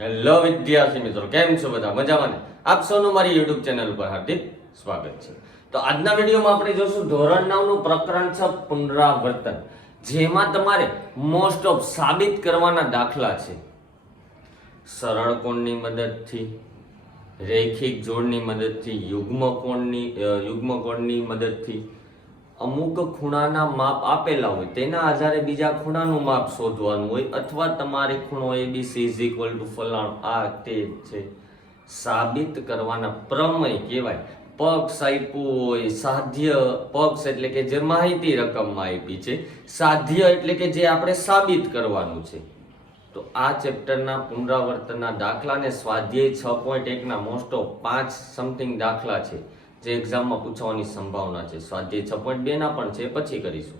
Hello વિદ્યાર્થી મિત્રો, કેમ છો બધા? મજામાં આપ સૌનું મારી યુટ્યુબ ચેનલ ઉપર હાર્દિક સ્વાગત છે. તો આજના વિડીયોમાં આપણે જોશું ધોરણ નવનું પ્રકરણ છે પુનરાવર્તન, જેમાં તમારે મોસ્ટ ઓફ સાબિત કરવાના દાખલા છે. સરળ કોણની મદદથી, રૈખિક જોડની મદદથી, યુગ્મ કોણની યુગ્મ કોણની મદદથી અમુક ખૂણાના માપ આપેલા હોય, તેના આધારે બીજા ખૂણાનું માપ શોધવાનું હોય, અથવા તમારે ખૂણો A B C is equal to ફલાણ. આ તે છે. સાબિત કરવાના પ્રમેય કહેવાય. પક્ષ આપ્યું હોય, સાધ્ય પક્ષ એટલે કે જે માહિતી રકમમાં આપી છે, સાધ્ય એટલે કે જે આપણે સાબિત કરવાનું છે. તો આ ચેપ્ટરના પુનરાવર્તનના દાખલાને સ્વાધ્યાય છ પોઈન્ટ એકના મોસ્ટ ઓફ પાંચ સમથિંગ દાખલા છે. જે એક્ઝામમાં પૂછવાની સંભાવના છે. સ્વાધ્યાય છ બેના પણ છે, પછી કરીશું.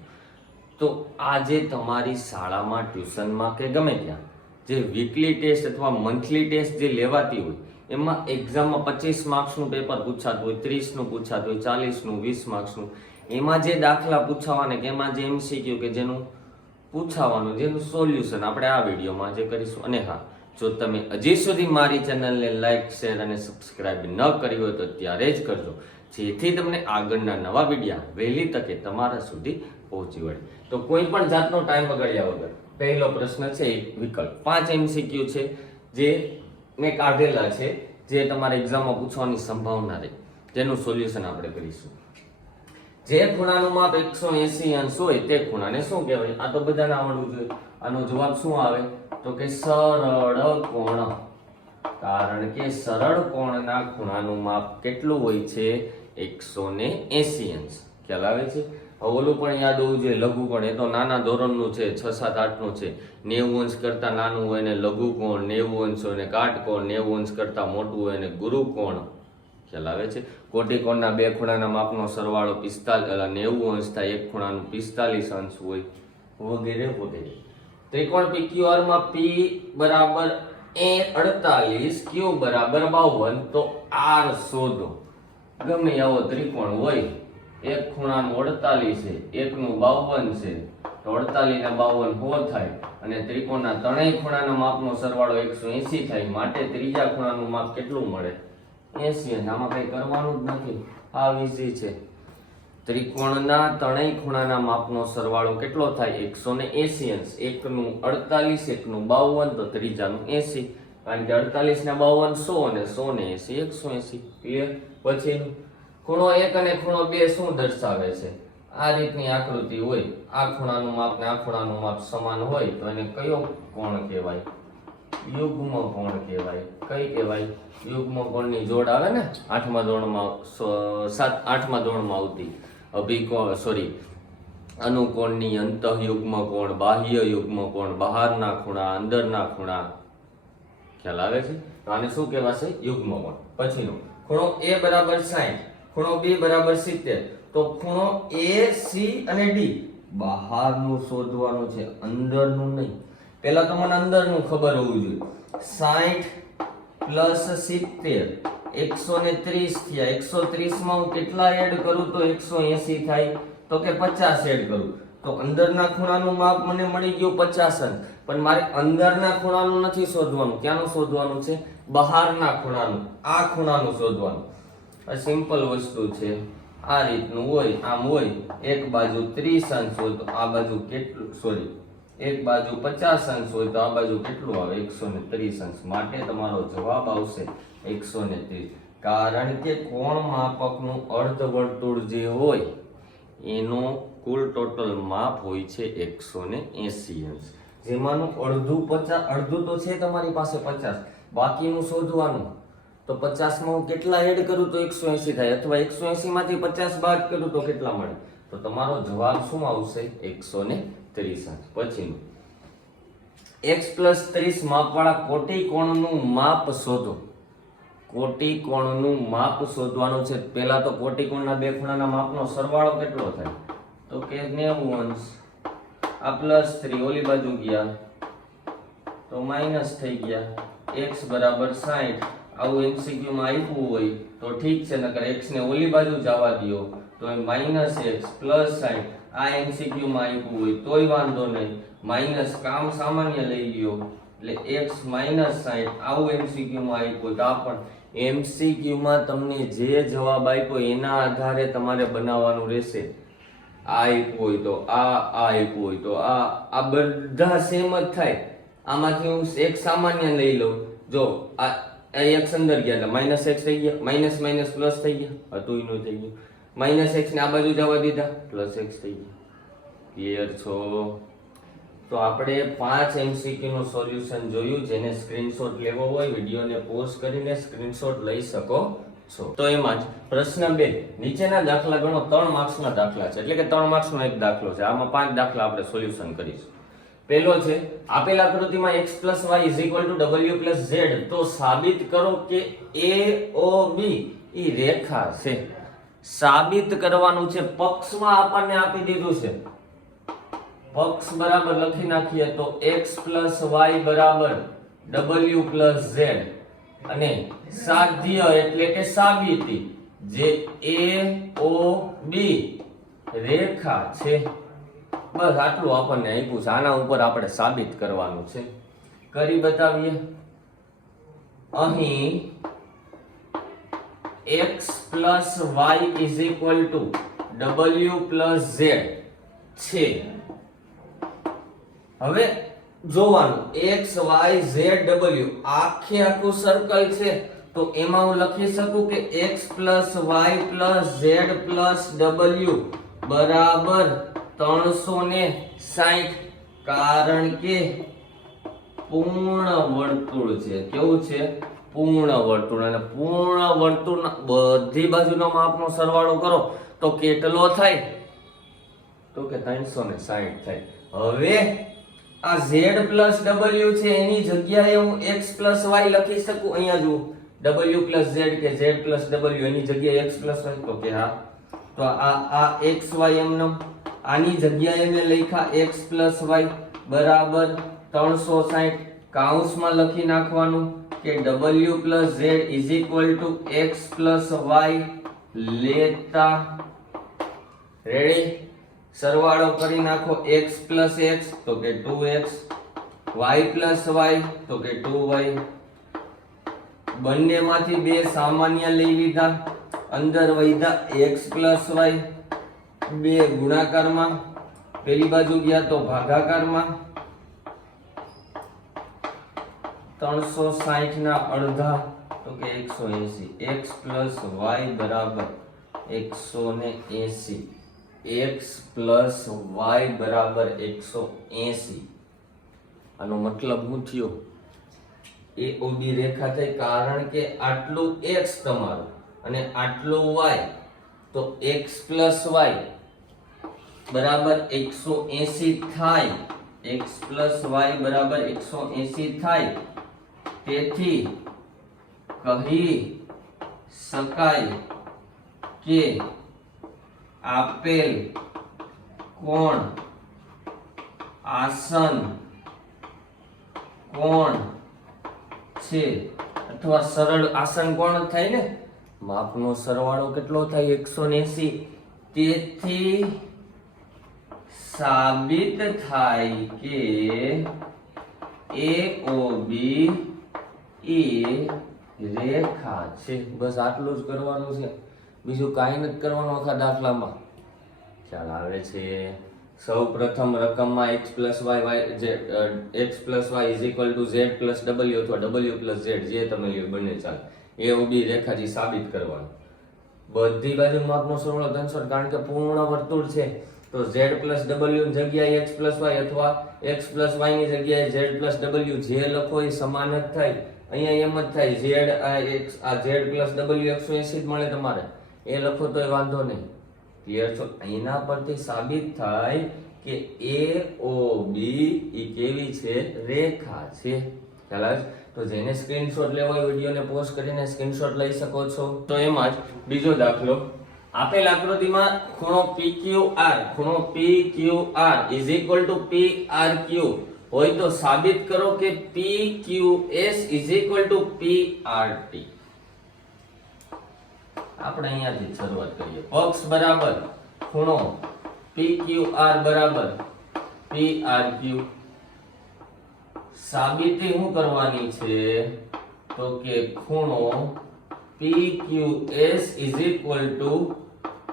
તો આજે તમારી શાળામાં ટ્યુશનમાં કે ગમે ત્યાં, જે વીકલી ટેસ્ટ અથવા મંથલી ટેસ્ટ જે લેવાતી હોય, એમાં એક્ઝામમાં પચીસ માર્ક્સનું પેપર પૂછાતું હોય ત્રીસનું પૂછાતું હોય ચાલીસનું વીસ માર્ક્સનું એમાં જે દાખલા પૂછાવાના કે એમાં જે એમસીક્યુ કે જેનું પૂછાવાનું, જેનું સોલ્યુશન આપણે આ વિડીયોમાં જે કરીશું. અને હા જો તમે હજી સુધી મારી ચેનલને લાઈક શેર અને સબસ્ક્રાઇબ ન કરી હોય તો ત્યારે જ કરજો. જેથી તમને આગળના નવા વિડીયા વહેલી તકે તમારા સુધી પહોંચી વળે. તો કોઈ પણ જાતનો ટાઈમ બગાડ્યા વગર, પહેલો પ્રશ્ન છે એક વિકલ્પ. પાંચ એમસીક્યુ છે, જે મેં કાઢેલા છે, જે તમારે એક્ઝામમાં પૂછવાની સંભાવના રહે. તેનું સોલ્યુશન આપણે કરીશું. જે ખૂણાનું માપ એકસો એસી અંશ હોય તે ખૂણાને શું કહેવાય? આ તો બધાને આવડવું જોઈએ. આનો જવાબ શું આવે? તો કે સરળ કોણ? કારણ કે સરળ કોણના ખૂણાનું માપ કેટલું હોય છે? એકસો ને એસી અંશ. ખ્યાલ આવે છે? ઓલું પણ યાદ હોવું જોઈએ, લઘુ કોણ? એ તો નાના ધોરણનું છે, છ સાત આઠનું છે. નેવું અંશ કરતાં નાનું હોય ને લઘુ કોણ? નેવું અંશ હોય ને કાટકોણ નેવું અંશ કરતાં મોટું હોય ને ગુરુ કોણ? ખ્યાલ આવે છે? કોટિકોણના બે ખૂણાના માપનો સરવાળો પિસ્તાલીસ નેવું અંશ થાય એક ખૂણાનું પિસ્તાલીસ અંશ હોય વગેરે વગેરે. ત્રિકોણ PQR માં પી બરાબર એ અડતાલીસ ક્યુ બરાબર બાવન. તો આર શોધો. ગમે એવો ત્રિકોણ હોય, એક ખૂણાનું અડતાલીસ છે, એકનું બાવન છે, તો અડતાલીસ ને બાવન હો થાય. અને ત્રિકોણના ત્રણેય ખૂણાના માપનો સરવાળો એકસો એસી થાય. માટે ત્રીજા ખૂણાનું માપ કેટલું મળે? એસી. આમાં કઈ કરવાનું જ નથી. આ વિઝી છે. ત્રિકોણના ત્રણેય ખૂણાના માપનો સરવાળો કેટલો થાય? એકસો ને એસી અંશ. એકનું અડતાલીસ, એકનું બાવન, તો ત્રીજાનું એસી. કારણ કે અડતાલીસ ને બાવન સો અને સો ને એસી. એકસો એસી. ક્લિયર પછી ખૂણો એક અને ખૂણો બે શું દર્શાવે છે? આ રીતની આકૃતિ હોય. આ ખૂણાનું માપ ને આ ખૂણાનું માપ સમાન હોય તો એને કયો કોણ કહેવાય? યુગ્મ કોણ કહેવાય? કઈ કહેવાય? યુગ્મ કોણની જોડ આવે ને? આઠમા ધોરણમાં સાત, આઠમા ધોરણમાં આવતી. અભિકોણ સોરી અનુકોણની અંતઃયુગ્મ કોણ, બાહ્ય યુગ્મ કોણ, બહારના ખૂણા, અંદરના ખૂણા? ખ્યાલ આવે છે? આને શું કહેવાશે? યુગ્મ કોણ. પછીનો. ખૂણો એ બરાબર 60 ખૂણો બી બરાબર 70 તો ખૂણો એ સી અને ડી બહારનું શોધવાનું છે, અંદરનું નહીં. પહેલા તો મને અંદરનું ખબર હોવું જોઈએ. 60 પ્લસ 70 એકસો ને ત્રીસ થયા. એકસો ત્રીસમાં હું કેટલા એડ કરું તો એકસો એસી થાય. તો કે પચાસ એડ કરું. તો અંદરના ખૂણાનું માપ મને મળી ગયું પચાસ અંશ પણ મારે અંદરના ખૂણાનું નથી શોધવાનું. ક્યાંનું શોધવાનું છે? બહારના ખૂણાનું. આ ખૂણાનું શોધવાનું. આ સિમ્પલ વસ્તુ છે. આ રીતનું હોય, આમ હોય. એક બાજુ ત્રીસ અંશ હોય તો આ બાજુ કેટલું સોરી એક બાજુ પચાસ અંશ હોય તો આ બાજુ કેટલું આવે? એકસો ને ત્રીસ અંશ. માટે તમારો જવાબ આવશે એકસો ને ત્રીસ. કારણ કે કોણ માપકનું અર્ધવર્તુળ જે હોય, એનો કુલ ટોટલ માપ હોય છે એકસો ને એસી અંશ. જેમાંનું અડધું પચાસ અડધું તો છે તમારી પાસે પચાસ. બાકીનું શોધવાનું. તો પચાસમાં હું કેટલા એડ કરું તો એકસો એસી થાય? અથવા એકસો એંસીમાંથી પચાસ બાદ કરું તો કેટલા મળે? તો તમારો જવાબ શું આવશે? એકસો ને ત્રીસ પછીનું એક્સ પ્લસ ત્રીસ માપવાળા કોટિકોણનું માપ શોધો. કોટિકોણનું માપ શોધવાનું છે. પહેલા તો કોટિકોણના બે ખૂણાના માપનો સરવાળો કેટલો થાય? તો કે નેવું અંશ. આ પ્લસ થ્રી ઓલી બાજુ ગયા. તો માઇનસ થઈ ગયા. એક્સ બરાબર સાઠ આવું એમસીક્યુમાં આવ્યું હોય તો ઠીક છે, નકર એક્સને ઓલી બાજુ જવા દો તો એ માઇનસ એક્સ પ્લસ સાઠ આ એમસીક્યુમાં માં આપ્યું હોય, તોય વાંધો નહીં. માઇનસ કામ સામાન્ય લઈ ગયો એટલે એક્સ માઇનસ સાઈઠ, આવું એમસીક્યુમાં આપ્યું તો આ પણ એમસીક્યુમાં તમને જે જવાબ આપ્યો એના આધારે તમારે બનાવવાનું રહેશે. આ આપ્યું હોય તો આ આ આપ્યું હોય તો આ આ બધા સેમ જ થાય. આમાંથી હું એક સામાન્ય લઈ લઉં. જો, આ એક્સ અંદર ગયા એટલે માઇનસ એક્સ થઈ ગયા. માઇનસ માઇનસ પ્લસ થઈ ગયા. હતું એનું થઈ ગયું. માઇનસ એક્સ ને આ બાજુ જવા દીધા. પ્લસ એક્સ થઈ ગયા. ક્લિયર છો? તો આપણે પાંચ એમસીક્યુ નું સોલ્યુશન જોયું જેને સ્ક્રીનશોટ લેવો હોય વિડીયોને પોઝ કરીને સ્ક્રીનશોટ લઈ શકો છો. તો એમાં જ પ્રશ્ન બે નીચેના દાખલા ગણો ત્રણ માર્ક્સના દાખલા છે. એટલે કે ત્રણ માર્ક્સનો એક દાખલો છે. આમાં પાંચ દાખલા આપણે સોલ્યુશન કરીશું. પહેલો છે આપેલ આકૃતિમાં x Y is equal to W plus Z તો સાબિત કરો કે એ ઓ બી રેખા છે. સાબિત કરવાનું છે. પક્ષમાં આપણને આપી દીધું છે. પક્ષ બરાબર લખી નાખીએ તો x y બરાબર w z અને સાધ્ય એટલે કે સાબિતી, જે a o b રેખા છે. બસ આટલું આપણને આપ્યું છે. આના ઉપર આપણે સાબિત કરવાનું છે. કરી બતાવીએ. અહીં x plus Y is equal to W plus Z છે. હવે જોવાનું, x, y, z, w, આખે આખું સર્કલ છે, તો એમાં હું લખી શકું કે x y z w બરાબર ત્રણસો ને સાઠ કારણ કે પૂર્ણ વર્તુળ છે. કેવું છે? પૂર્ણ વર્તુળ અને પૂર્ણ વર્તુળના બધી બાજુનો માપનો સરવાળો કરો તો કેટલો થાય? તો કે ત્રણસો ને સાહીઠ થાય. હવે આ z પ્લસ w છે એની જગ્યાએ હું x પ્લસ y લખી શકું? અહીંયા જુઓ. W પ્લસ z કે z પ્લસ w, એની જગ્યાએ x પ્લસ y. તો કે હા. તો આ આ x y એમનો, આની જગ્યાએ મેં લખ્યા x પ્લસ y બરાબર ત્રણસો સાઠ કાઉન્સમાં લખી નાખવાનું કે w plus z is equal to x plus y લેતા રેડી સરવાળો કરી નાખો x પ્લસ x, તો કે 2x y પ્લસ y, તો કે 2y બંનેમાંથી બે સામાન્ય લઈ લીધા. અંદર વૈધા x પ્લસ y. બે ગુણાકારમાં. પેલી બાજુ ગયા તો ભાગાકારમાં. ત્રણસો સાઠ ના અડધા, તો કે એકસો એસી. એક્સ પ્લસ વાય બરાબર એકસો ને એસી. એક્સ પ્લસ વાય બરાબર એકસો એસી. આનો મતલબ હું થયો? એ ઓબી રેખા થઈ, કારણ કે આટલું એક્સ તમારું અને આટલું વાય, તો એક્સ પ્લસ વાય બરાબર એકસો એસી થાય. એક્સ પ્લસ વાય બરાબર એકસો એસી થાય. તેથી કહી શકાય કે આપેલ કોણ આસન કોણ છે? અથવા સરળ આસન કોણ થાય ને? માપનો સરવાળો કેટલો થાય? એકસો એસી. તેથી સાબિત થાય કે એ ઓ બી એ રેખા છે. બસ આટલું જ કરવાનું છે. બીજું કાંઈ નથી કરવાનું આખા દાખલામાં. ખ્યાલ આવે છે. સૌ પ્રથમ રકમમાં એક્સ પ્લસ વાય વાય જે X plus Y is equal to Z plus W અથવા ડબલ્યુ પ્લસ ઝેડ જે તમે લ્યો, બંને ચાલે. એ ઊભી રેખાથી સાબિત કરવાનું. બધી બાજુ માપનો સરવાળો ત્રણસો કારણ કે પૂર્ણ વર્તુળ છે. તો ઝેડ પ્લસ ડબલ્યુ જગ્યાએ એક્સ પ્લસ વાય અથવા એક્સ પ્લસ વાયની જગ્યાએ ઝેડ પ્લસ ડબલ્યુ જે લખો એ સમાન જ થાય. અહીંયા એમ જ થાય, z, આ x, આ z પ્લસ ડબલ્યુ એકસો એસી જ મળે તમારે. એ લખો તોય વાંધો નહીં. ક્લિયર છો? એના પરથી સાબિત થાય કે એ ઓ બી ઈ કેવી છે? રેખા છે. ખ્યાલ? તો જેને સ્ક્રીનશોટ લેવો હોય, વિડીયોને પોસ્ટ કરીને સ્ક્રીનશોટ લઈ શકો છો. તો એમાં જ બીજો દાખલો. આપેલ આકૃતિમાં ખૂણો PQR ખૂણો PQR to P R PRQ હોય તો સાબિત કરો કે P Q S is equal to P R T આપણે અહીંયાથી શરૂઆત કરીએ. પક્ષ બરાબર, ખૂણો PQR બરાબર PRQ સાબિતી શું કરવાની છે? તો કે ખૂણો P Q S is equal to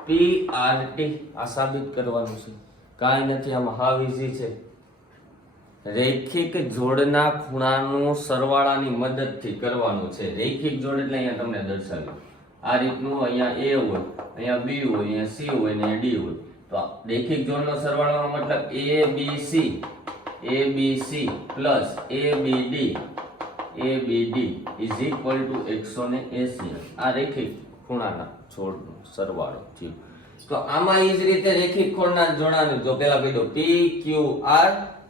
P R T આ સાબિત કરવાનું છે. કાંઈ નથી, આમાં હાવ ઇઝી છે. રૈખિક જોડના ખૂણાનું સરવાળાની મદદથી કરવાનું છે. રૈખિક જોડ એટલે અહીંયા તમને દર્શાવ્યું. આ રીતનું અહીંયા એ હોય, અહીંયા બી હોય, અહીંયા સી હોય ને ડી હોય. તો રૈખિક જોડનો સરવાળાનો મતલબ A B C A B C plus A B D A B D is equal to એકસો ને એસી આ રૈખિક ખૂણાના જોડનો સરવાળો થયો. તો આમાં એ જ રીતે રેખિક ખૂણના જોડાનું તો પેલા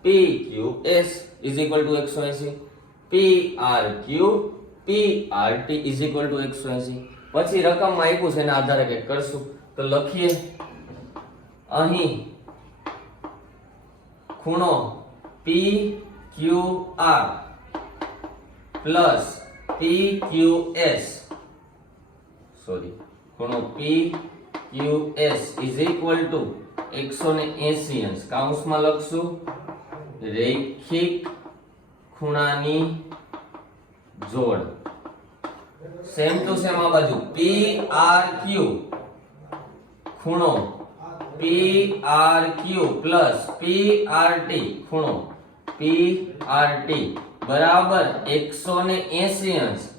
કહી દો PQR PQS is equal to 180 PRQ PRT is equal to 180 પછી રકમમાં આપ્યું છે એના આધારે કંઈક કરશું તો લખીએ અહીં ખૂણો PQR પ્લસ PQS સોરી ખૂણો PQS is equal to 180 અંશ કૌંસમાં લખશું રૈખિક ખૂણાની જોડ. સેમ ટુ સેમ આ બાજુ. ક્યુ ખૂણો. P R Q plus P R T ખૂણો. પી આર ટી બરાબર 180 અંશ.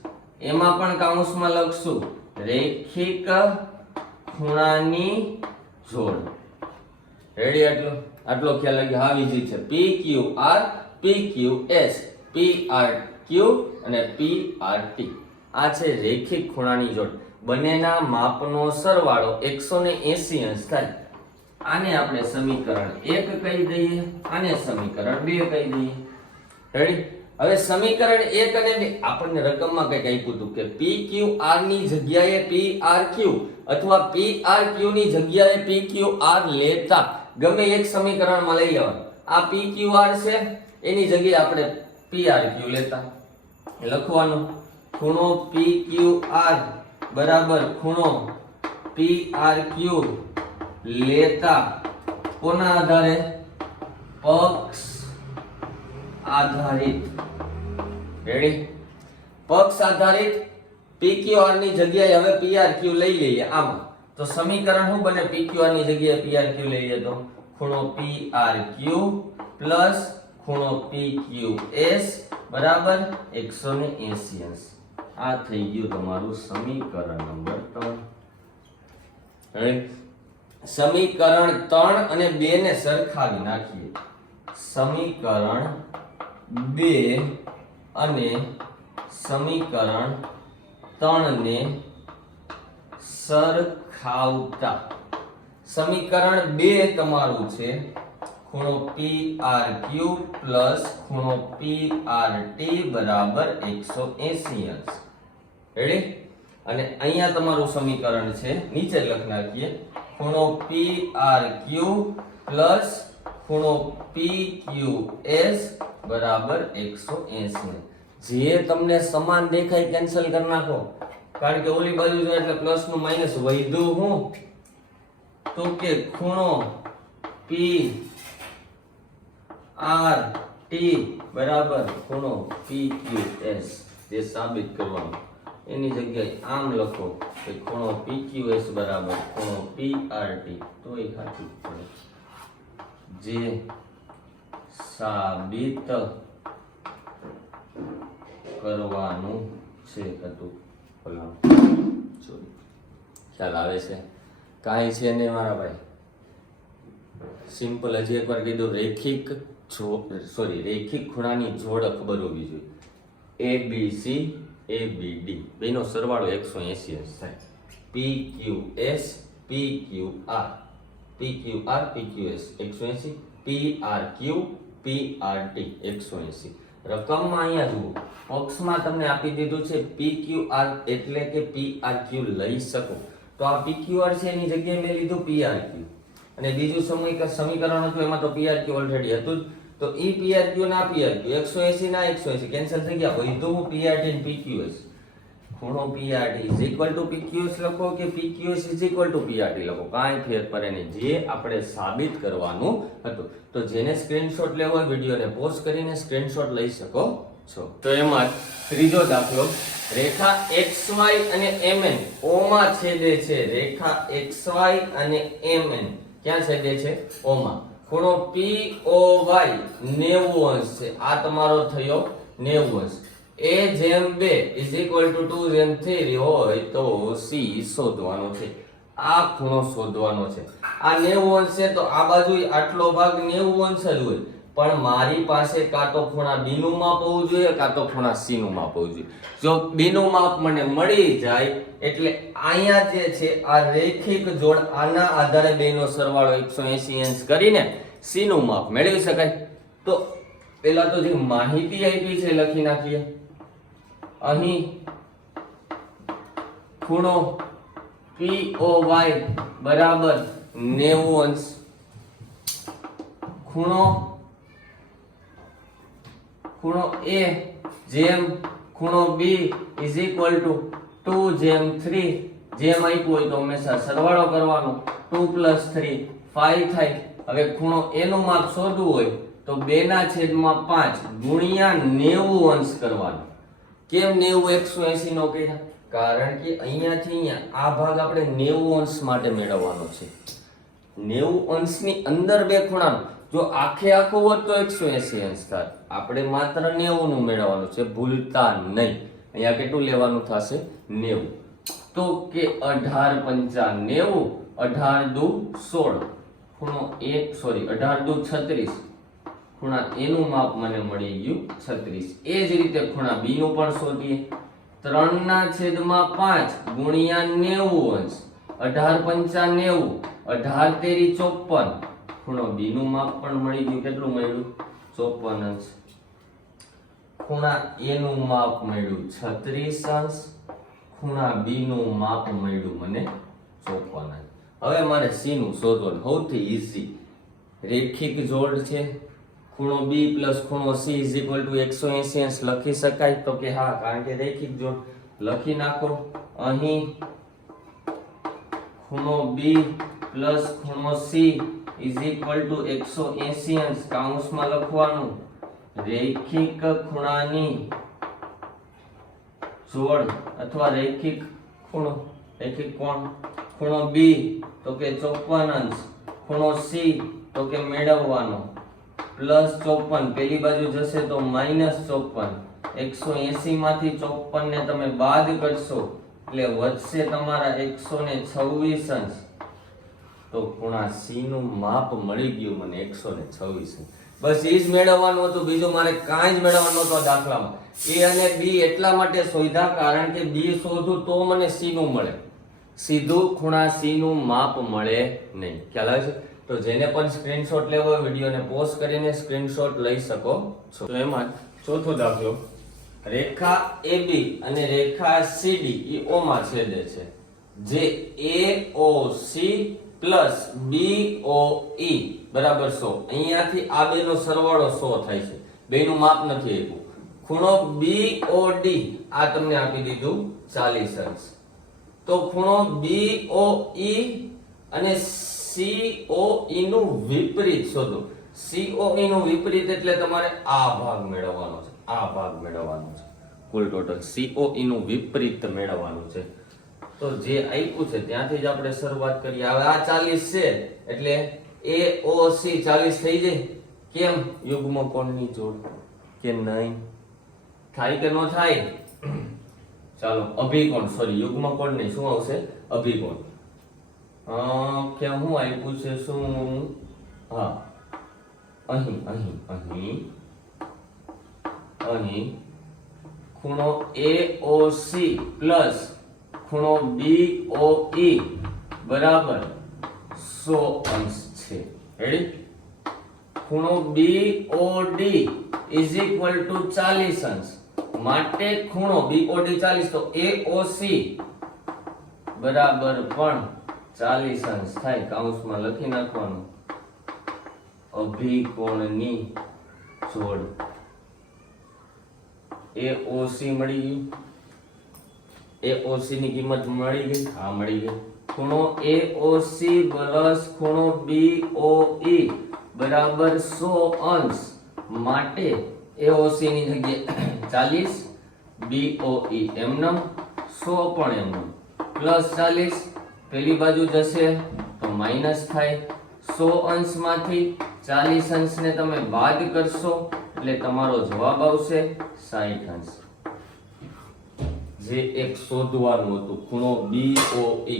એમાં પણ કાઉન્સમાં લખશું. રેખિક ખૂણાની જોડ. રેડી આટલો? આટલો ખ્યાલ લાગ્યો. હા ઈઝી છે. P Q R P Q S P R Q અને પી આર ટી આ છે રેખિક ખૂણાની જોડ. બંનેના માપનો સરવાળો 180 અંશ થાય. આને આપણે સમીકરણ 1 કહી દઈએ આને સમીકરણ 2 કહી દઈએ. રેડી હવે સમીકરણ 1 અને 2 આપણને રકમમાં કંઈક આપ્યું હતું કે પી ક્યુ આરની જગ્યાએ પી આર ક્યુ અથવા પી આર ક્યુ ની જગ્યાએ પી ક્યુ આર લેતા ગમે એક સમીકરણમાં લઈ લેવાનું. આ પી ક્યુ આર છે, એની જગ્યાએ આપણે પી આર ક્યુ લેતા. લખવાનું. ખૂણો પી ક્યુ આર બરાબર ખૂણો પી આર ક્યુ લેતા કોના આધારે? પક્ષ આધારિત. રેડી પક્ષ આધારિત PQR ની જગ્યાએ હવે PRQ લઈ લઈએ. આમાં. તો સમીકરણ શું બને? PQR ની જગ્યાએ PRQ લઈ લઈએ તો ખૂણો PRQ પ્લસ ખૂણો PQS બરાબર 180 અંશ. આ થઈ ગયું તમારું સમીકરણ નંબર 3 Right? સમીકરણ 3 અને 2 ને સરખાવી નાખીએ. સમીકરણ 2 અને સમીકરણ 3 ને સરખાવતા. સમીકરણ બે તમારું છે. ખૂણો પી આર ક્યુ પ્લસ ખૂણો પી આર ટી બરાબર 180 અંશ રેડી અને અહીંયા તમારું સમીકરણ છે. નીચે લખી નાખીએ. ખૂણો પી આર ક્યુ પ્લસ ખૂણો પી ક્યુ એસ બરાબર 180 જે તમને સમાન દેખાય કેન્સલ કરી નાખો. કારણ કે ઓલી બાજુ જો એટલે પ્લસનું માઇનસ વધ્યું હું, તો કે ખૂણો P R T બરાબર ખૂણો PQS જે સાબિત કરવાનું. એની જગ્યાએ આમ લખો કે ખૂણો PQS બરાબર ખૂણો PRT તો એ સાચું પડે. જે સાબિત કરવાનું છે હતું બોલો સોરી ખ્યાલ આવે છે? કાંઈ છે નહીં મારા ભાઈ? સિમ્પલ હજી એકવાર કીધું, રેખિક જો સોરી રેખિક ખૂણાની જોડ ખબર હોવી જોઈએ. એ B C A B D બેનો સરવાળો એકસો એસી થાય P Q S P Q R P Q R P Q S એકસો એસી P R Q P R T એકસો એસી રકમમાં અહીંયા જુઓ. પક્ષમાં તમને આપી દીધું છે પી ક્યુ એટલે કે પી ક્યુ લઈ શકો. તો આ પી ક્યુ છે, એની જગ્યાએ મેં લીધું પી ક્યુ અને બીજું સમય સમીકરણ હતું, એમાં તો પી ક્યુ ઓલરેડી હતું જ. તો ઈ પી ક્યુ ના પી આર એકસો એસી ના એકસો એસી કેન્સલ થઈ ગયા. બધું હું P R T P Q S ખૂણો P R T is equal to P Q S લખો કે P Q S is equal to P R T લખો? કાંઈ ફેર પડે નહીં. જે આપણે સાબિત કરવાનું હતું. તો જેને સ્ક્રીનશોટ લેવો હોય, વિડીયોને પોઝ કરીને સ્ક્રીનશોટ લઈ શકો છો. તો એમાં ત્રીજો દાખલો, રેખા એક્સ વાય અને એમએન ઓમાં છેદે છે. રેખા એક્સ વાય અને એમએન ક્યાં છેદે છે? ઓમાં ખૂણો પીઓ વાય નેવું અંશ છે. આ તમારો થયો 90 અંશ. A જેમ 2 ઇઝ ઇક્વલ ટુ 2 જેમ 3 હોય તો c શોધવાનો છે. આ ખૂણો શોધવાનો છે. આ 90 અંશ છે તો આ બાજુ આટલો ભાગ 90 અંશ જ હોય. પણ મારી પાસે કાં તો ખૂણા b નું માપ હોવું જોઈએ, કાં તો ખૂણા c નું માપ હોવું જોઈએ. જો b નું માપ મને મળી જાય, એટલે અહીંયા જે છે, આ રેખિક જોડ આના આધારે બેનો સરવાળો 180 અંશ કરીને c નું માપ મેળવી શકાય. તો પેલા તો જે માહિતી આપી છે, લખી નાખીએ. અહીં ખૂણો POY બરાબર 90 અંશ. ખૂણો ખૂણો A જેમ ખૂણો B ઇઝ ઇક્વલ ટુ 2 જેમ 3 જેમ આપ્યું હોય તો હંમેશા સરવાળો કરવાનો. 2 પ્લસ 3 5 થાય. હવે ખૂણો A નું માપ શોધવું હોય તો 2 ના છેદમાં 5 ગુણ્યા 90 અંશ કરવાનો. કેમ 90 180 નો કર્યા? કારણ કે અહીંયાથી અહીંયા આ ભાગ આપણે 90 અંશ માટે મેળવવાનો છે. 90 અંશની અંદર બે ખૂણા જો આખે આખું હોત તો 180 અંશ થાય. આપણે માત્ર 90 નું મેળવવાનું છે. ભૂલતા નહીં. અહીંયા કેટલું લેવાનું થશે? 90 તો કે 18 પંચા 90 18 દુ 16 ખૂણો 1 સોરી 18 દુ 36 ખૂણા એનું માપ મને મળી ગયું 36 એ જ રીતે ખૂણા બી નું પણ શોધીએ. ત્રણ ના છેદમાં પાંચ ગુણ્યા 90 અંશ 18 પંચા 90 18 તેરી 54 ખૂણો બી નું માપ પણ મળી ગયું. કેટલું મળ્યું? 54 અંશ ખૂણા એનું માપ મળ્યું 36 અંશ ખૂણા બી નું માપ મળ્યું મને 54 અંશ હવે મારે સી નું શોધવાનું સૌથી ઈઝી રેખિક જોડ છે. ખૂણો બી પ્લસ ખૂણો સી ઇઝ ઇક્વલ ટુ 180 અંશ લખી શકાય તો કે હા, કારણ કે રેખિક જો લખી નાખો, અહીં ખૂણો બી પ્લસ ખૂણો સી ઇઝ ઇક્વલ ટુ 180 અંશ કાઉન્સમાં લખવાનું. રેખિક ખૂણાની જોડ અથવા રેખિક ખૂણો, રેખિક કોણ? ખૂણો બી તો કે 54 અંશ, ખૂણો સી તો કે મેળવવાનો. પ્લસ ચોપન, પેલી બાજુ જશે તો માઇનસ ચોપન. એકસો એસી માંથી ચોપન ને તમે બાદ કરશો, એટલે વધશે તમારા એકસો ને છવ્વીસ અંશ. તો ખૂણા સી નું માપ મળી ગયું મને એકસો ને છવ્વીસ બસ એ જ મેળવવાનું હતું, બીજું મારે કાંઈ જ મેળવવાનું હતું દાખલામાં. એ અને બી એટલા માટે શોધ્યા કારણ કે બી શોધું તો મને સી નું મળે. સીધું ખૂણા સી નું માપ મળે નહીં. ખ્યાલ આવે છે? તો જેને પણ સ્ક્રીનશોટ લેવો વિડીયોને પોઝ કરીને સ્ક્રીનશોટ લઈ શકો છો. તો એમાં ચોથો દાખલો, રેખા AB અને રેખા CD એ O માં છેદે છે. જે AOC પ્લસ BOE બરાબર 100 અહીંયાથી આ બેનો સરવાળો 100 થાય છે. બેનું માપ નથી આપ્યું. ખૂણો BOD આ તમને આપી દીધું 40 અંશ. તો ખૂણો BOE અને COE નું વિપરીત શોધો. COE નું વિપરીત એટલે તમારે આ ભાગ મેળવવાનો છે. આ ભાગ મેળવવાનો છે. કુલ ટોટલ COE નું વિપરીત મેળવવાનું છે. તો જે આપ્યું છે, ત્યાંથી જ આપણે શરૂઆત કરીએ. હવે આ 40 છે, એટલે AOC 40 થઈ જાય. કેમ? યુગ્મ કોણની જોડ. કે નહીં? થાય કે ન થાય? ચાલો, અભિકોણ. સોરી યુગ્મ કોણ નહીં શું આવશે? અભિકોણ. કે હું આપ્યું છે, શું હા? અહીં અહીં અહીં. અહીં. ખૂણો AOC પ્લસ ખૂણો બી ઓ ઈ બરાબર સો અંશ છે. રેડી ખૂણો ડી ઇઝ ઇક્વલ ટુ 40 અંશ. માટે ખૂણો બી ઓ ડી ચાલીસ, તો AOC બરાબર પણ 40 અંશ થાય કૌંસમાં લખી નાખવાનું. અભિકોણની જોડ. AOC મળી ગઈ. એ ઓસી ની કિંમત મળી ગઈ? હા, મળી ગઈ. ખૂણો એઓસી પ્લસ ખૂણો બીઓઈ બરાબર સો અંશ માટે એ ઓસી ની જગ્યાએ 40 બીઓઈ એમનમ સો પણ એમનમ. પ્લસ 40 પેલી બાજુ જશે તો માઇનસ થાય. સો અંશમાંથી 40 અંશને તમે બાદ કરશો એટલે તમારો જવાબ આવશે 60 અંશ. જે એક શોધવાનું હતું, ખૂણો BOE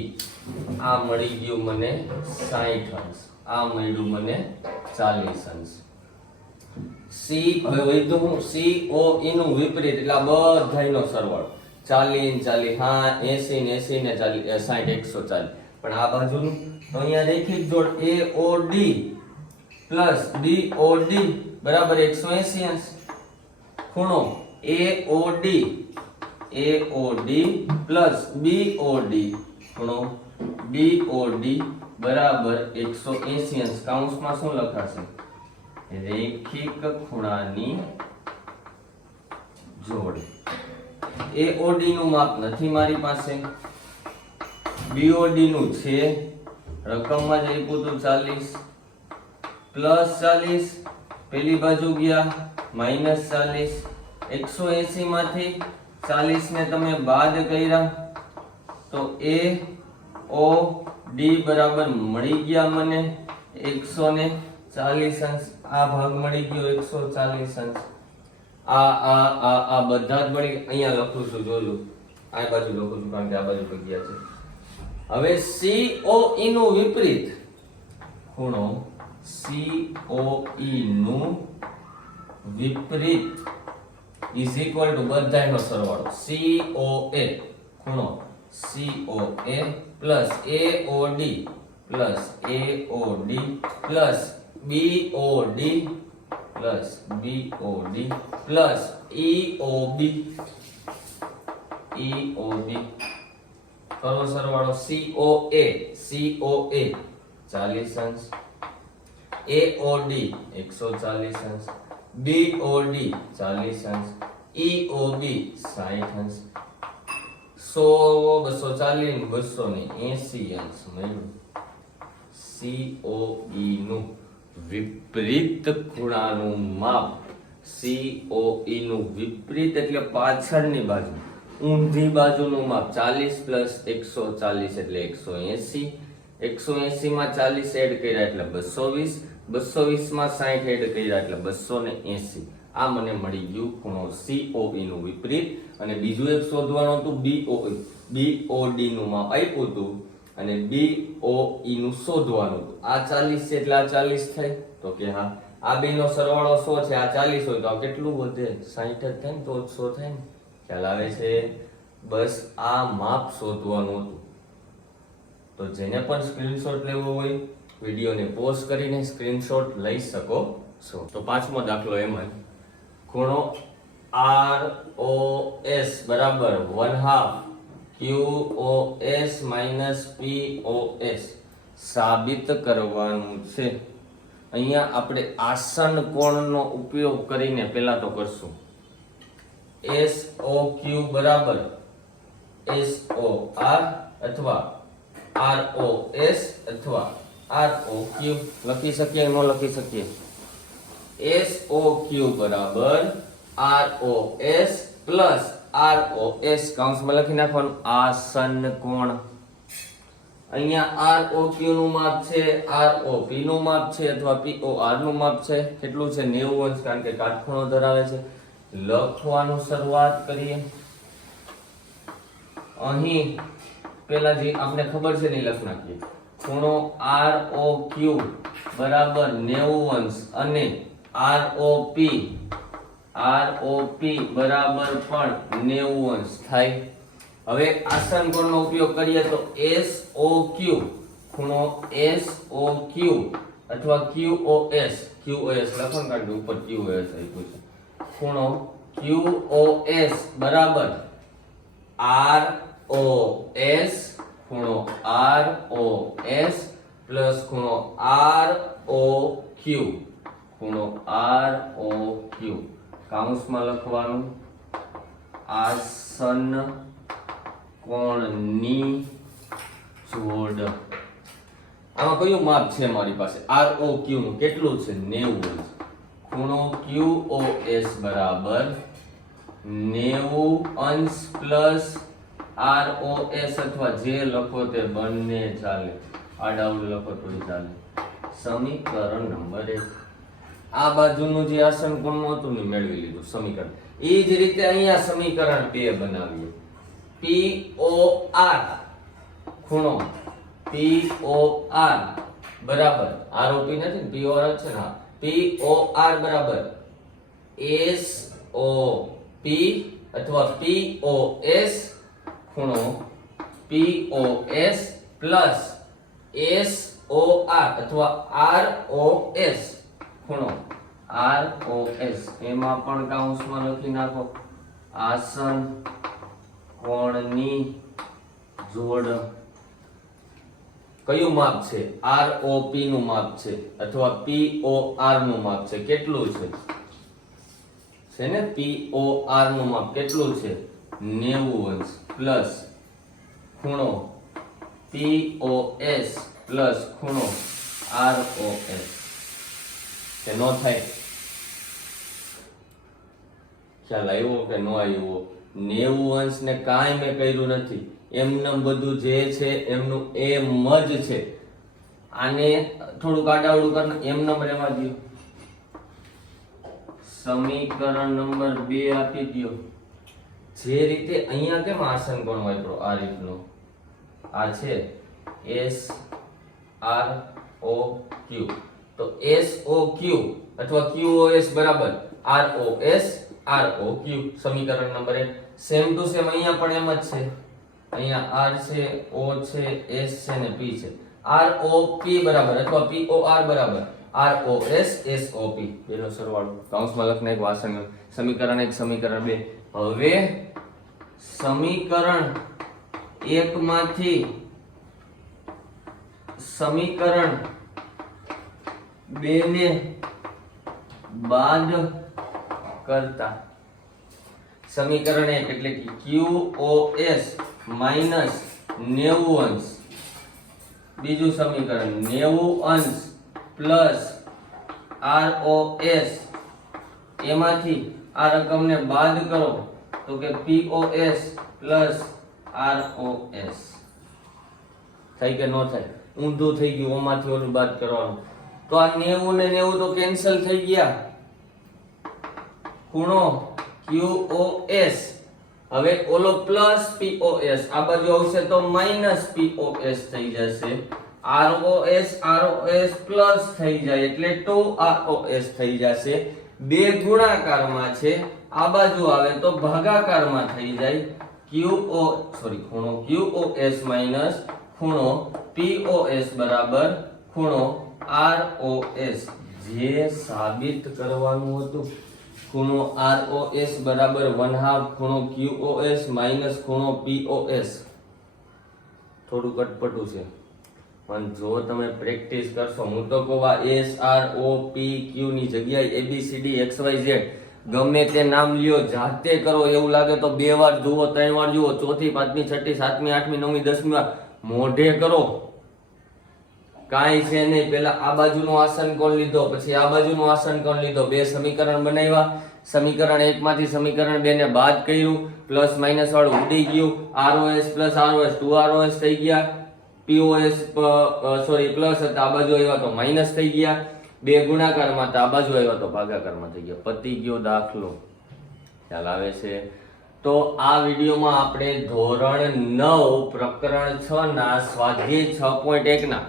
આ મળી ગયું મને 60 અંશ. આ મળ્યું મને 40 અંશ. સી હવે વૈધું હું. ઓ નું વિપરીત, એટલે આ બધાનો સરવાળો. 40 ને 40 હા 80 ને એસી ને 40 60 140 પણ આ બાજુનું, તો અહીંયા રેખિત જોડ AOD પ્લસ BOD બરાબર 180 અંશ. ખૂણો AOD AOD plus, B, O, D. ખૂણો, બી, ઓ, ડી, બરાબર 180 અંશ. કાઉન્સમાં શું લખાશે? રેખિક ખૂણાની જોડ. AOD નું માપ નથી મારી પાસે. BOD નું છે. રકમમાં જ આપ્યું હતું 40 પ્લસ 40 પેલી બાજુ ગયા. માઇનસ 40 180 માંથી 40 ને તમે બાદ કર્યા. તો A O D બરાબર મળી ગયા મને. 140 અંશ. આ ભાગ મળી ગયો 140 અંશ. આ આ આ આ બધા જ મળી અહીંયા લખું છું જોજો આ બાજુ લખું છું કારણ કે આ બાજુ જગ્યા છે. હવે COE નું વિપરીત. ખૂણો COE નું વિપરીત ઇઝ ઇક્વલ ટુ બધાયનો સરવાળો. એ ખૂણો COA plus AOD plus AOD plus BOD plus BOD plus EOB EOB કરો સરવાળો COA COA 40 અંશ. AOD 140 અંશ. BOD 40 અંશ. EOB 60 અંશ. 100 240 200 ને 80 અંશ મળ્યું. COE નું. વિપરીત ખૂણાનું માપ સીઓઈ નું વિપરીત એટલે પાછળની બાજુ. ઊંધી બાજુનું માપ 40 પ્લસ 140 એટલે 180 180 માં 40 એડ કર્યા એટલે 220 220 માં 60 એડ કર્યા એટલે 280 આ મને મળી ગયું ખૂણો સીઓઈ નું વિપરીત. અને બીજું એક શોધવાનું હતું બીઓઈ બીઓડી નું માપ આપ્યું હતું. અને BOE નું શોધવાનું. આ 40 છે એટલે આ 40 થાય? તો કે હા. આ બેનો સરવાળો 100 છે, આ 40 હોય તો આ કેટલું વધે? 60 જ થાય ને તો 100 થાય ને? ખ્યાલ આવે છે? બસ આ માપ શોધવાનું હતું. તો જેને પણ સ્ક્રીનશોટ લેવો હોય, વિડીયોને પોઝ કરીને સ્ક્રીનશોટ લઈ શકો છો. તો પાંચમો દાખલો એમ. જ ખૂણો આર ઓ એસ બરાબર, one half. S minus S સાબિત કરવાનું છે. અહીંયા આપણે આસન કોણનો ઉપયોગ કરીને પહેલા તો કરશું. ક્યુ બરાબર આર અથવા એસ અથવા ક્યુ લખી શકીએ ન લખી શકીએ? ક્યુ બરાબર S plus R O S કૌંસમાં લખી નાખવાનું. આસન કોણ? અહીંયા આર ઓ ક્યુ નું માપ છે આર ઓ પી નું માપ છે અથવા પી ઓ આરનું માપ છે. કેટલું છે? 90 અંશ, કારણ કે કાટખૂણો ધરાવે છે. લખવાનું શરૂઆત કરીએ. અહીં પેલા જે આપણે ખબર છે ને લખ નાખીએ. ખૂણો આર ઓ ક્યુ બરાબર 90 અંશ અને આર ઓ પી પી બરાબર પણ 90 અંશ થાય. હવે આસન કોણનો ઉપયોગ કરીએ તો ક્યુ ખૂણો ક્યુ અથવા QOS એસ લખો કારણ કે ઉપર QOS આપ્યું છે. ખૂણો QOS બરાબર એસ ખૂણો એસ પ્લસ ખૂણો ક્યુ ખૂણો આર ક્યુ લખવાનું. આસન કોણની જોડ. આમાં કયું માપ છે મારી પાસે? આર ઓ ક્યુ નું. કેટલું છે? 90 અંશ ખૂણો ક્યુ ઓ એસ બરાબર 90 અંશ પ્લસ આર ઓ એસ અથવા જે લખો તે બંને ચાલે. આડાવડું લખો તો ચાલે. સમીકરણ નંબર એક. આ બાજુનું જે આસન કોણનું હતું ને મેળવી લીધું, સમીકરણ. એ જ રીતે અહીંયા સમીકરણ બે બનાવ્યું પી ઓ આર ખૂણો. પી ઓ આર બરાબર. આરોપી નથી ને પી ઓ આર છે હા. પી ઓ આર બરાબર. એસ ઓ પી અથવા પી ઓ એસ ખૂણો. P O S plus S O R અથવા આર ઓ એસ ખૂણો. આર ઓ એસ એમાં પણ કાઉન્સમાં લખી નાખો. આસન કોણની જોડ. કયું માપ છે? આર ઓ પી નું માપ છે અથવા પી ઓ આરનું માપ છે? કેટલું છે? છે ને? પી ઓ આરનું માપ કેટલું છે? 90 અંશ પ્લસ ખૂણો. પી ઓ એસ પ્લસ ખૂણો. આર ઓ એસ કે નો થાય. ખ્યાલ આવ્યો કે નો આવ્યો? નેવું અંશ ને કાંઈ મેં કર્યું નથી. એમનેમ બધું જે છે, એમનું એમ જ છે. આને થોડુંક આડાવડું કરીને એમનેમ રહેવા દો સમીકરણ નંબર બે આપી દો જે રીતે અહીંયા કેમ આસન કોણ વાપરો? આ રીતનો. આ છે એસ આર ઓ ક્યુ. તો ક્યુ અથવા QoS બરાબર ઓ ક્યુ સમીકરણ નંબર 1 સેમ ટુ સેમ અહીંયા પણ એમ જ છે. અહીંયા આર છે ઓ છે એસ છે ને પી છે. ROP બરાબર અથવા POR બરાબર. ઓ પી બેનો સરવાળો. કૌંસમાં લખને એક વાસણ સમીકરણ એક, સમીકરણ બે. હવે સમીકરણ એક માંથી સમીકરણ બે ને બાદ કરતા. સમીકરણ એક એટલે કે ક્યુ ઓ એસ માઇનસ નેવું અંશ બીજું સમીકરણ નેવું અંશ પ્લસ આર ઓ એસ એમાંથી આ રકમને બાદ કરો તો કે P O S plus R O S થાય કે ન થાય? ઊંધું થઈ ગયું, ઓમાંથી ઓલું બાદ કરવાનું. તો આ નેવું ને નેવું તો કેન્સલ થઈ ગયા. ખૂણો ક્યુઓએસ હવે ઓલો પ્લસ પીઓએસ આ બાજુ આવશે તો માઇનસ પીઓએસ થઈ જશે. R O S O R O S plus થઈ જાય એટલે ટુ આર ઓ એસ થઈ જશે. બે ગુણાકારમાં છે. આ બાજુ આવે તો ભાગાકારમાં થઈ જાય. ક્યુઓ સોરી ખૂણો ક્યુઓએસ માઇનસ ખૂણો પીઓએસ બરાબર ખૂણો આર ઓ એસ જે સાબિત કરવાનું હતું. ખૂણો આર ઓ એસ બરાબર વન હાફ ખૂણો ક્યુ ઓ એસ માઇનસ ખૂણો પી ઓ એસ થોડું કટપટું છે. પણ જો તમે પ્રેક્ટિસ કરશો, હું તો કહું આ S R O P Q ની જગ્યાએ A B C D X Y Z ગમે તે નામ લ્યો, જાતે કરો, એવું લાગે તો બે વાર જુઓ, ત્રણ વાર જુઓ, ચોથી, પાંચમી, છઠ્ઠી, સાતમી, આઠમી, નવમી, દસમી વાર. મોઢે કરો. કાંઈ છે નહીં. પેલા આ બાજુનો આસન કોણ લીધો? પછી આ બાજુનો આસન કોણ લીધો? બે સમીકરણ બનાવ્યા. સમીકરણ એક માંથી સમીકરણ બે ને બાદ કર્યું. પ્લસ માઇનસ વાળું ઉડી ગયું. ROS plus ROS. Two ROS થઈ ગયા. પીઓએસ સોરી, પ્લસ હતા. આ બાજુ આવ્યા તો માઇનસ થઈ ગયા. બે ગુણાકારમાં હતા. આ બાજુ આવ્યા તો ભાગાકારમાં થઈ ગયા. પતી ગયો દાખલો. ખ્યાલ આવે છે? તો આ વિડીયોમાં આપણે ધોરણ નવ, પ્રકરણ છ ના સ્વાધ્યાય છ પોઈન્ટ એક ના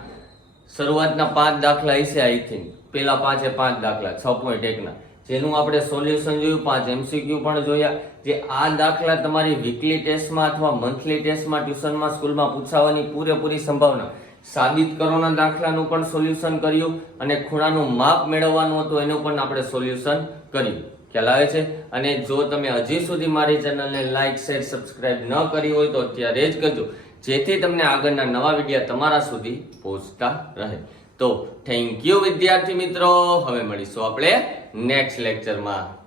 શરૂઆતના પાંચ દાખલા હશે આઈ થિંક પેલા પાંચે પાંચ દાખલા, છ પોઈન્ટ એકના જેનું આપણે સોલ્યુશન જોયું, પાંચ એમસીક્યુ પણ જોયા. જે આ દાખલા તમારી વીકલી ટેસ્ટમાં અથવા મંથલી ટેસ્ટમાં ટ્યુશનમાં, સ્કૂલમાં પૂછાવાની પૂરેપૂરી સંભાવના. સાબિત કરોના દાખલાનું પણ સોલ્યુશન કર્યું અને ખૂણાનું માપ મેળવવાનું હતું, એનું પણ આપણે સોલ્યુશન કર્યું. ખ્યાલ આવે છે? અને જો તમે હજી સુધી મારી ચેનલને લાઇક શેર સબસ્ક્રાઇબ ન કરી હોય તો અત્યારે જ કરજો. જેથી તમને આગળના નવા વીડિયો તમારા સુધી પહોંચતા રહે. તો થેન્ક યુ વિદ્યાર્થી મિત્રો. હવે મળીશું આપણે નેક્સ્ટ લેક્ચરમાં